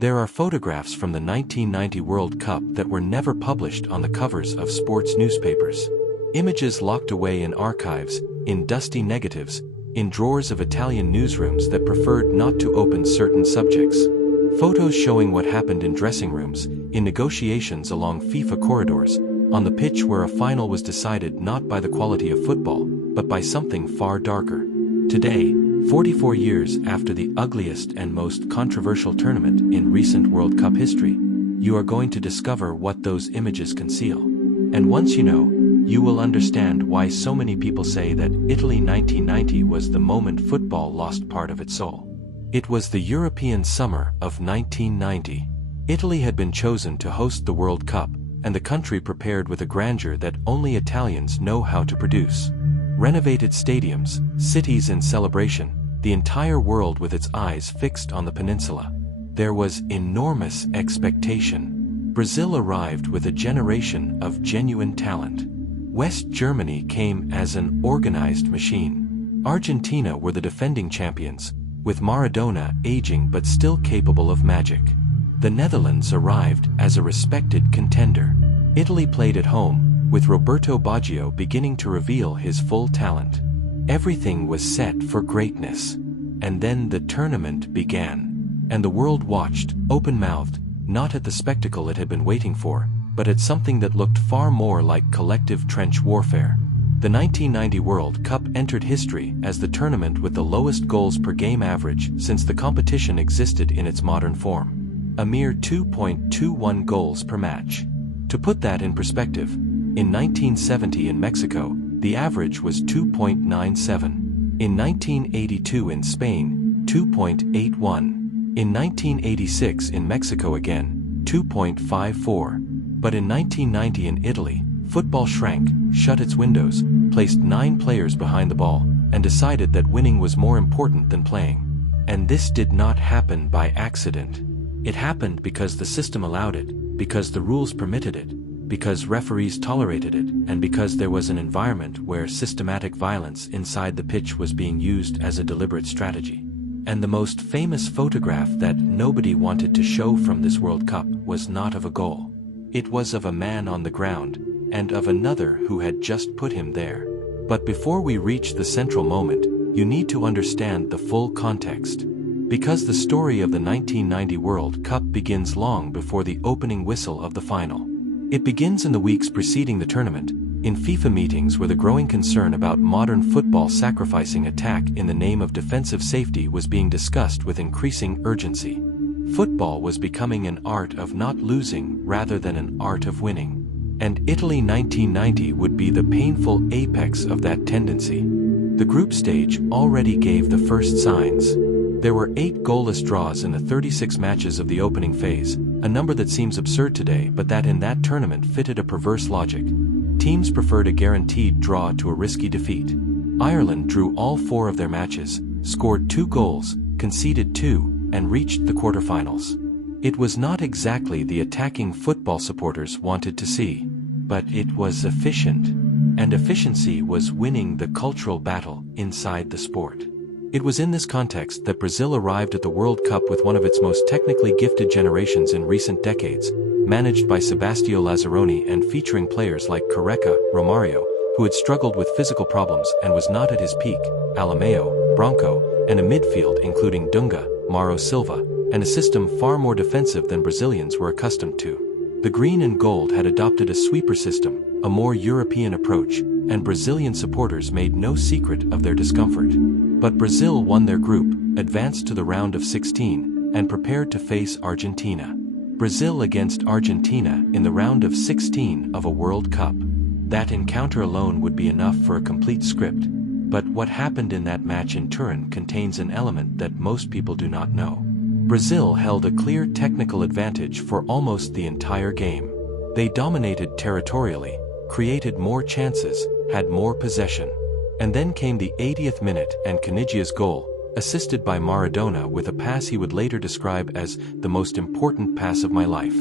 There are photographs from the 1990 World Cup that were never published on the covers of sports newspapers. Images locked away in archives, in dusty negatives, in drawers of Italian newsrooms that preferred not to open certain subjects. Photos showing what happened in dressing rooms, in negotiations along FIFA corridors, on the pitch where a final was decided not by the quality of football, but by something far darker. Today, 44 years after the ugliest and most controversial tournament in recent World Cup history, you are going to discover what those images conceal. And once you know, you will understand why so many people say that Italy 1990 was the moment football lost part of its soul. It was the European summer of 1990. Italy had been chosen to host the World Cup, and the country prepared with a grandeur that only Italians know how to produce. Renovated stadiums, cities in celebration, the entire world with its eyes fixed on the peninsula. There was enormous expectation. Brazil arrived with a generation of genuine talent. West Germany came as an organized machine. Argentina were the defending champions, with Maradona aging but still capable of magic. The Netherlands arrived as a respected contender. Italy played at home, with Roberto Baggio beginning to reveal his full talent. Everything was set for greatness. And then the tournament began. And the world watched, open-mouthed, not at the spectacle it had been waiting for, but at something that looked far more like collective trench warfare. The 1990 World Cup entered history as the tournament with the lowest goals per game average since the competition existed in its modern form. A mere 2.21 goals per match. To put that in perspective, in 1970 in Mexico, the average was 2.97. In 1982 in Spain, 2.81. In 1986 in Mexico again, 2.54. But in 1990 in Italy, football shrank, shut its windows, placed 9 players behind the ball, and decided that winning was more important than playing. And this did not happen by accident. It happened because the system allowed it, because the rules permitted it, because referees tolerated it, and because there was an environment where systematic violence inside the pitch was being used as a deliberate strategy. And the most famous photograph that nobody wanted to show from this World Cup was not of a goal. It was of a man on the ground, and of another who had just put him there. But before we reach the central moment, you need to understand the full context. Because the story of the 1990 World Cup begins long before the opening whistle of the final. It begins in the weeks preceding the tournament, in FIFA meetings where the growing concern about modern football sacrificing attack in the name of defensive safety was being discussed with increasing urgency. Football was becoming an art of not losing rather than an art of winning. And Italy 1990 would be the painful apex of that tendency. The group stage already gave the first signs. There were 8 goalless draws in the 36 matches of the opening phase, a number that seems absurd today but that in that tournament fitted a perverse logic. Teams preferred a guaranteed draw to a risky defeat. Ireland drew all 4 of their matches, scored 2 goals, conceded 2, and reached the quarterfinals. It was not exactly the attacking football supporters wanted to see, but it was efficient. And efficiency was winning the cultural battle inside the sport. It was in this context that Brazil arrived at the World Cup with one of its most technically gifted generations in recent decades, managed by Sebastião Lazzaroni and featuring players like Careca, Romário, who had struggled with physical problems and was not at his peak, Alameo, Branco, and a midfield including Dunga, Mauro Silva, and a system far more defensive than Brazilians were accustomed to. The green and gold had adopted a sweeper system, a more European approach, and Brazilian supporters made no secret of their discomfort. But Brazil won their group, advanced to the round of 16, and prepared to face Argentina. Brazil against Argentina in the round of 16 of a World Cup. That encounter alone would be enough for a complete script. But what happened in that match in Turin contains an element that most people do not know. Brazil held a clear technical advantage for almost the entire game. They dominated territorially, created more chances, had more possession. And then came the 80th minute and Canigia's goal, assisted by Maradona with a pass he would later describe as the most important pass of my life.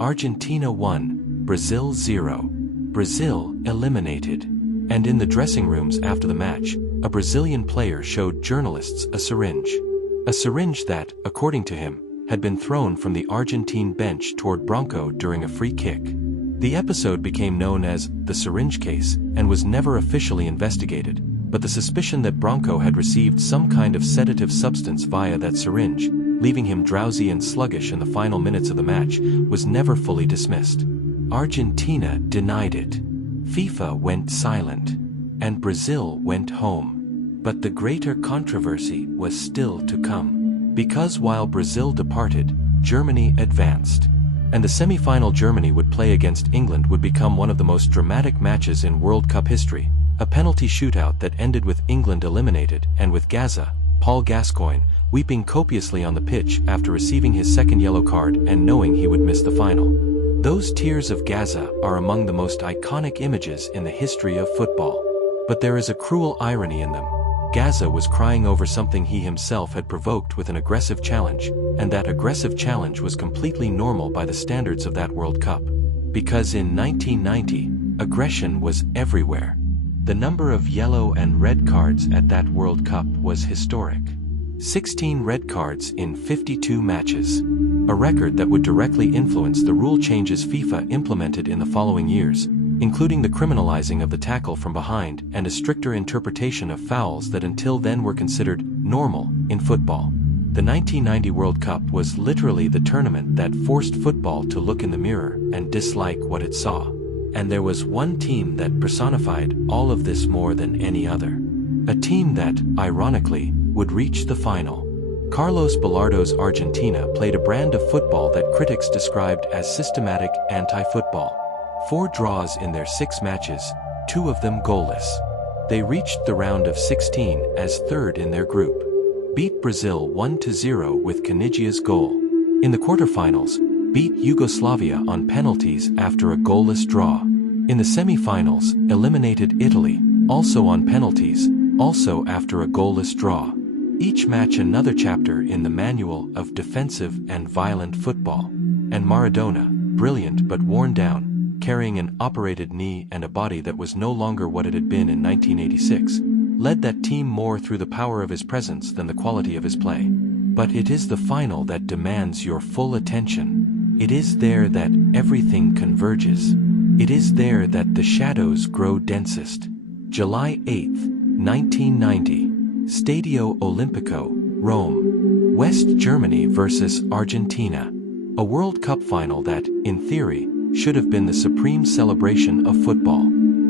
Argentina 1, Brazil 0. Brazil eliminated. And in the dressing rooms after the match, a Brazilian player showed journalists a syringe. A syringe that, according to him, had been thrown from the Argentine bench toward Branco during a free kick. The episode became known as the Syringe case and was never officially investigated, but the suspicion that Branco had received some kind of sedative substance via that syringe, leaving him drowsy and sluggish in the final minutes of the match, was never fully dismissed. Argentina denied it. FIFA went silent. And Brazil went home. But the greater controversy was still to come. Because while Brazil departed, Germany advanced. And the semi-final Germany would play against England would become one of the most dramatic matches in World Cup history, a penalty shootout that ended with England eliminated and with Gaza, Paul Gascoigne, weeping copiously on the pitch after receiving his second yellow card and knowing he would miss the final. Those tears of Gaza are among the most iconic images in the history of football. But there is a cruel irony in them. Gaza was crying over something he himself had provoked with an aggressive challenge, and that aggressive challenge was completely normal by the standards of that World Cup. Because in 1990, aggression was everywhere. The number of yellow and red cards at that World Cup was historic. 16 red cards in 52 matches. A record that would directly influence the rule changes FIFA implemented in the following years, including the criminalizing of the tackle from behind and a stricter interpretation of fouls that until then were considered normal in football. The 1990 World Cup was literally the tournament that forced football to look in the mirror and dislike what it saw. And there was one team that personified all of this more than any other. A team that, ironically, would reach the final. Carlos Bilardo's Argentina played a brand of football that critics described as systematic anti-football. 4 draws in their 6 matches, 2 of them goalless. They reached the round of 16 as third in their group. Beat Brazil 1-0 with Canigia's goal. In the quarterfinals, beat Yugoslavia on penalties after a goalless draw. In the semi-finals, eliminated Italy, also on penalties, also after a goalless draw. Each match another chapter in the manual of defensive and violent football. And Maradona, brilliant but worn down, carrying an operated knee and a body that was no longer what it had been in 1986, led that team more through the power of his presence than the quality of his play. But it is the final that demands your full attention. It is there that everything converges. It is there that the shadows grow densest. July 8, 1990. Stadio Olimpico, Rome. West Germany versus Argentina. A World Cup final that, in theory, should have been the supreme celebration of football.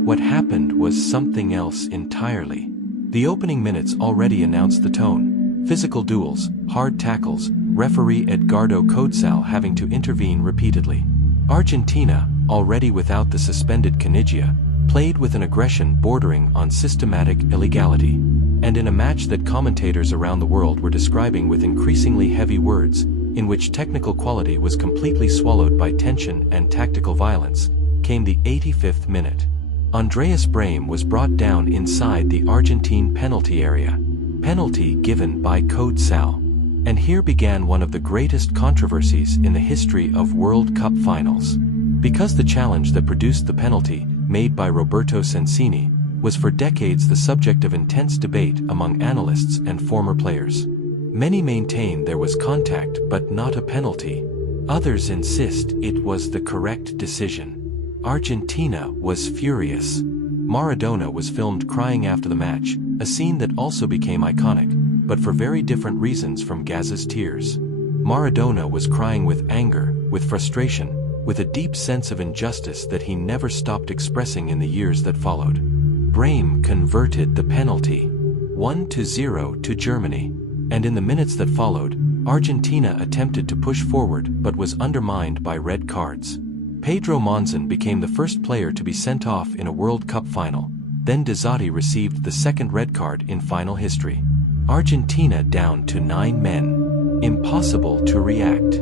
What happened was something else entirely. The opening minutes already announced the tone. Physical duels, hard tackles, referee Edgardo Codsal having to intervene repeatedly. Argentina, already without the suspended Canigia, played with an aggression bordering on systematic illegality. And in a match that commentators around the world were describing with increasingly heavy words, in which technical quality was completely swallowed by tension and tactical violence, came the 85th minute. Andreas Brehme was brought down inside the Argentine penalty area. Penalty given by Codsal. And here began one of the greatest controversies in the history of World Cup finals. Because the challenge that produced the penalty, made by Roberto Sensini, was for decades the subject of intense debate among analysts and former players. Many maintain there was contact but not a penalty. Others insist it was the correct decision. Argentina was furious. Maradona was filmed crying after the match, a scene that also became iconic, but for very different reasons from Gaza's tears. Maradona was crying with anger, with frustration, with a deep sense of injustice that he never stopped expressing in the years that followed. Brehme converted the penalty, 1-0 to Germany, and in the minutes that followed, Argentina attempted to push forward but was undermined by red cards. Pedro Monzon became the first player to be sent off in a World Cup final, then Dezotti received the second red card in final history. Argentina down to 9 men. Impossible to react.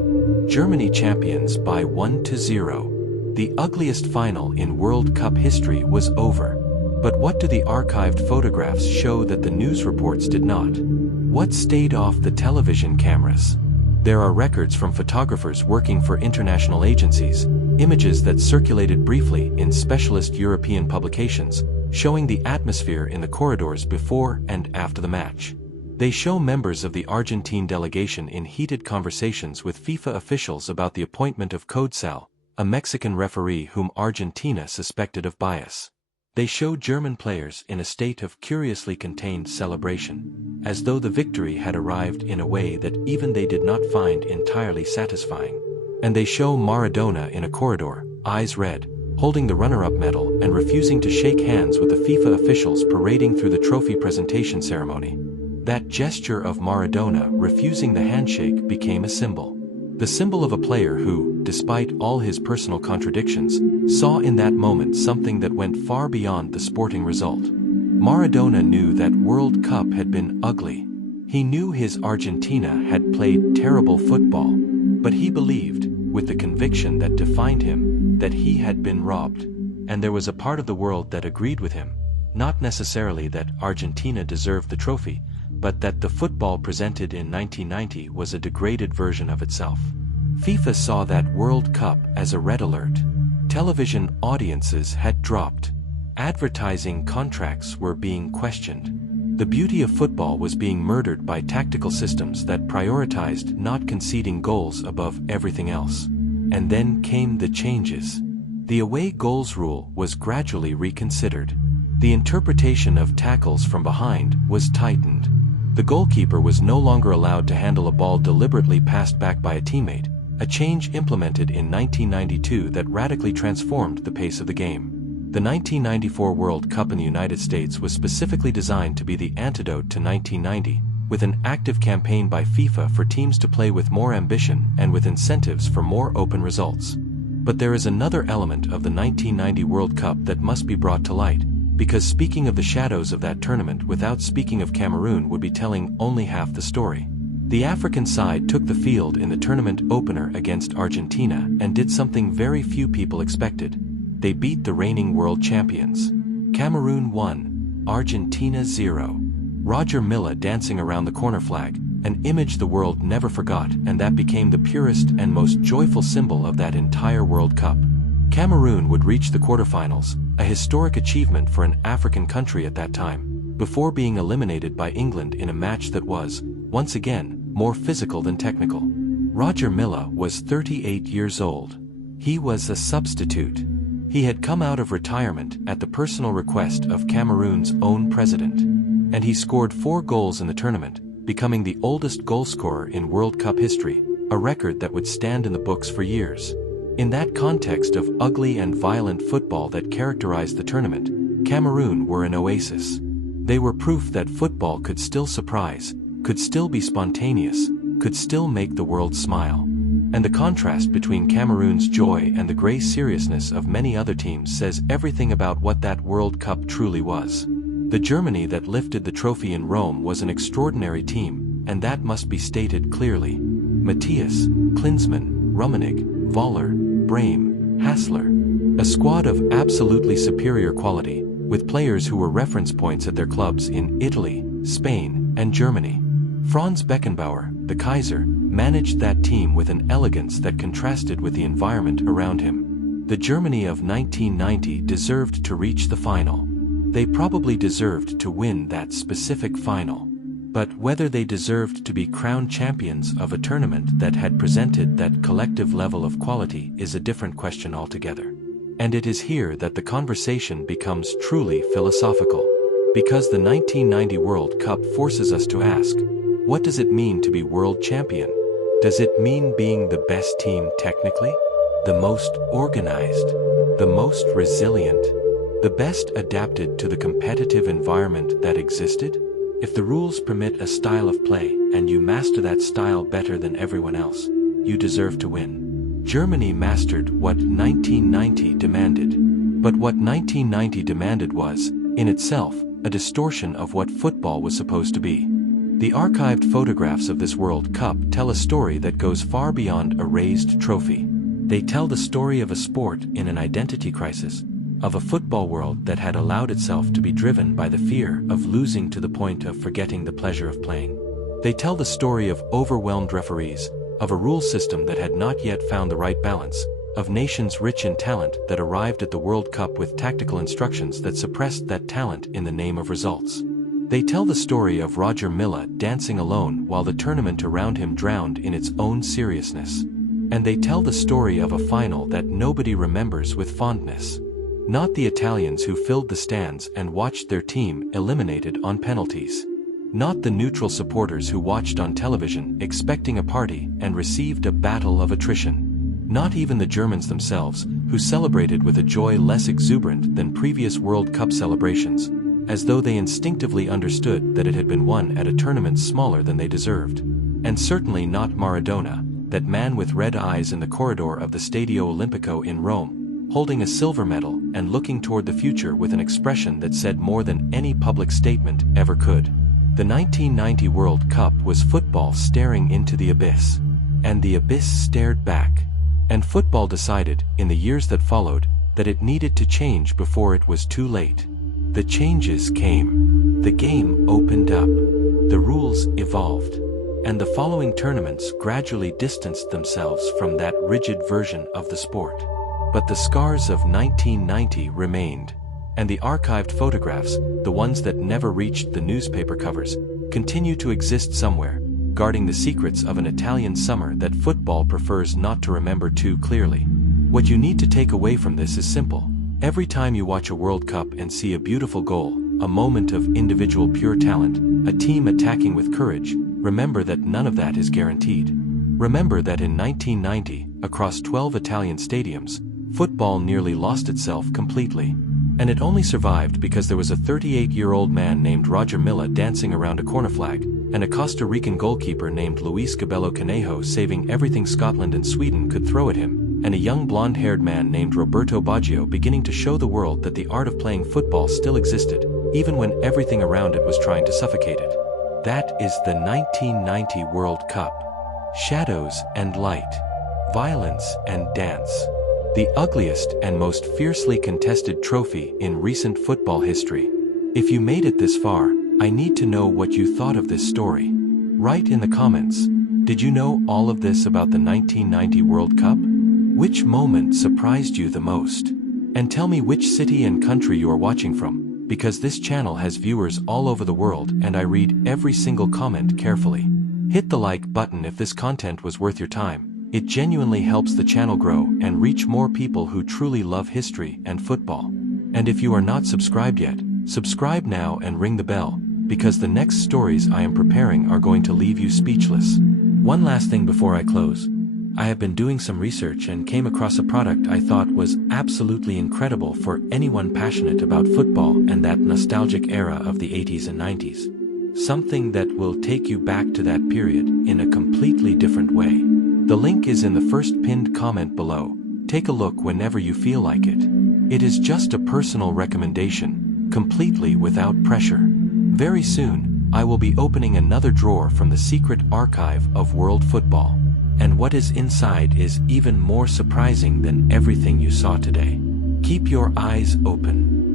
Germany champions by 1-0. The ugliest final in World Cup history was over. But what do the archived photographs show that the news reports did not? What stayed off the television cameras? There are records from photographers working for international agencies, images that circulated briefly in specialist European publications, showing the atmosphere in the corridors before and after the match. They show members of the Argentine delegation in heated conversations with FIFA officials about the appointment of Codsal, a Mexican referee whom Argentina suspected of bias. They show German players in a state of curiously contained celebration, as though the victory had arrived in a way that even they did not find entirely satisfying. And they show Maradona in a corridor, eyes red, holding the runner-up medal and refusing to shake hands with the FIFA officials parading through the trophy presentation ceremony. That gesture of Maradona refusing the handshake became a symbol. The symbol of a player who, despite all his personal contradictions, saw in that moment something that went far beyond the sporting result. Maradona knew that World Cup had been ugly. He knew his Argentina had played terrible football, but he believed, with the conviction that defined him, that he had been robbed. And there was a part of the world that agreed with him, not necessarily that Argentina deserved the trophy, but that the football presented in 1990 was a degraded version of itself. FIFA saw that World Cup as a red alert. Television audiences had dropped. Advertising contracts were being questioned. The beauty of football was being murdered by tactical systems that prioritized not conceding goals above everything else. And then came the changes. The away goals rule was gradually reconsidered. The interpretation of tackles from behind was tightened. The goalkeeper was no longer allowed to handle a ball deliberately passed back by a teammate, a change implemented in 1992 that radically transformed the pace of the game. The 1994 World Cup in the United States was specifically designed to be the antidote to 1990, with an active campaign by FIFA for teams to play with more ambition and with incentives for more open results. But there is another element of the 1990 World Cup that must be brought to light, because speaking of the shadows of that tournament without speaking of Cameroon would be telling only half the story. The African side took the field in the tournament opener against Argentina and did something very few people expected. They beat the reigning world champions. Cameroon 1, Argentina 0. Roger Milla dancing around the corner flag, an image the world never forgot, and that became the purest and most joyful symbol of that entire World Cup. Cameroon would reach the quarterfinals, a historic achievement for an African country at that time, before being eliminated by England in a match that was, once again, more physical than technical. Roger Milla was 38 years old. He was a substitute. He had come out of retirement at the personal request of Cameroon's own president, and he scored 4 goals in the tournament, becoming the oldest goalscorer in World Cup history, a record that would stand in the books for years. In that context of ugly and violent football that characterized the tournament, Cameroon were an oasis. They were proof that football could still surprise, could still be spontaneous, could still make the world smile. And the contrast between Cameroon's joy and the grey seriousness of many other teams says everything about what that World Cup truly was. The Germany that lifted the trophy in Rome was an extraordinary team, and that must be stated clearly. Matthias, Klinsmann, Rummenigge, Voller, Brahim, Hassler. A squad of absolutely superior quality, with players who were reference points at their clubs in Italy, Spain, and Germany. Franz Beckenbauer, the Kaiser, managed that team with an elegance that contrasted with the environment around him. The Germany of 1990 deserved to reach the final. They probably deserved to win that specific final. But whether they deserved to be crowned champions of a tournament that had presented that collective level of quality is a different question altogether. And it is here that the conversation becomes truly philosophical. Because the 1990 World Cup forces us to ask, what does it mean to be world champion? Does it mean being the best team technically? The most organized? The most resilient? The best adapted to the competitive environment that existed? If the rules permit a style of play, and you master that style better than everyone else, you deserve to win. Germany mastered what 1990 demanded. But what 1990 demanded was, in itself, a distortion of what football was supposed to be. The archived photographs of this World Cup tell a story that goes far beyond a raised trophy. They tell the story of a sport in an identity crisis, of a football world that had allowed itself to be driven by the fear of losing to the point of forgetting the pleasure of playing. They tell the story of overwhelmed referees, of a rule system that had not yet found the right balance, of nations rich in talent that arrived at the World Cup with tactical instructions that suppressed that talent in the name of results. They tell the story of Roger Milla dancing alone while the tournament around him drowned in its own seriousness. And they tell the story of a final that nobody remembers with fondness. Not the Italians who filled the stands and watched their team eliminated on penalties. Not the neutral supporters who watched on television expecting a party and received a battle of attrition. Not even the Germans themselves, who celebrated with a joy less exuberant than previous World Cup celebrations, as though they instinctively understood that it had been won at a tournament smaller than they deserved. And certainly not Maradona, that man with red eyes in the corridor of the Stadio Olimpico in Rome, holding a silver medal and looking toward the future with an expression that said more than any public statement ever could. The 1990 World Cup was football staring into the abyss. And the abyss stared back. And football decided, in the years that followed, that it needed to change before it was too late. The changes came. The game opened up. The rules evolved. And the following tournaments gradually distanced themselves from that rigid version of the sport. But the scars of 1990 remained. And the archived photographs, the ones that never reached the newspaper covers, continue to exist somewhere, guarding the secrets of an Italian summer that football prefers not to remember too clearly. What you need to take away from this is simple. Every time you watch a World Cup and see a beautiful goal, a moment of individual pure talent, a team attacking with courage, remember that none of that is guaranteed. Remember that in 1990, across 12 Italian stadiums, football nearly lost itself completely. And it only survived because there was a 38-year-old man named Roger Milla dancing around a corner flag, and a Costa Rican goalkeeper named Luis Cabello Conejo saving everything Scotland and Sweden could throw at him, and a young blonde-haired man named Roberto Baggio beginning to show the world that the art of playing football still existed, even when everything around it was trying to suffocate it. That is the 1990 World Cup. Shadows and light. Violence and dance. The ugliest and most fiercely contested trophy in recent football history. If you made it this far, I need to know what you thought of this story. Write in the comments. Did you know all of this about the 1990 World Cup? Which moment surprised you the most? And tell me which city and country you are watching from, because this channel has viewers all over the world and I read every single comment carefully. Hit the like button if this content was worth your time. It genuinely helps the channel grow and reach more people who truly love history and football. And if you are not subscribed yet, subscribe now and ring the bell, because the next stories I am preparing are going to leave you speechless. One last thing before I close. I have been doing some research and came across a product I thought was absolutely incredible for anyone passionate about football and that nostalgic era of the 80s and 90s. Something that will take you back to that period in a completely different way. The link is in the first pinned comment below. Take a look whenever you feel like it. It is just a personal recommendation, completely without pressure. Very soon, I will be opening another drawer from the secret archive of world football. And what is inside is even more surprising than everything you saw today. Keep your eyes open.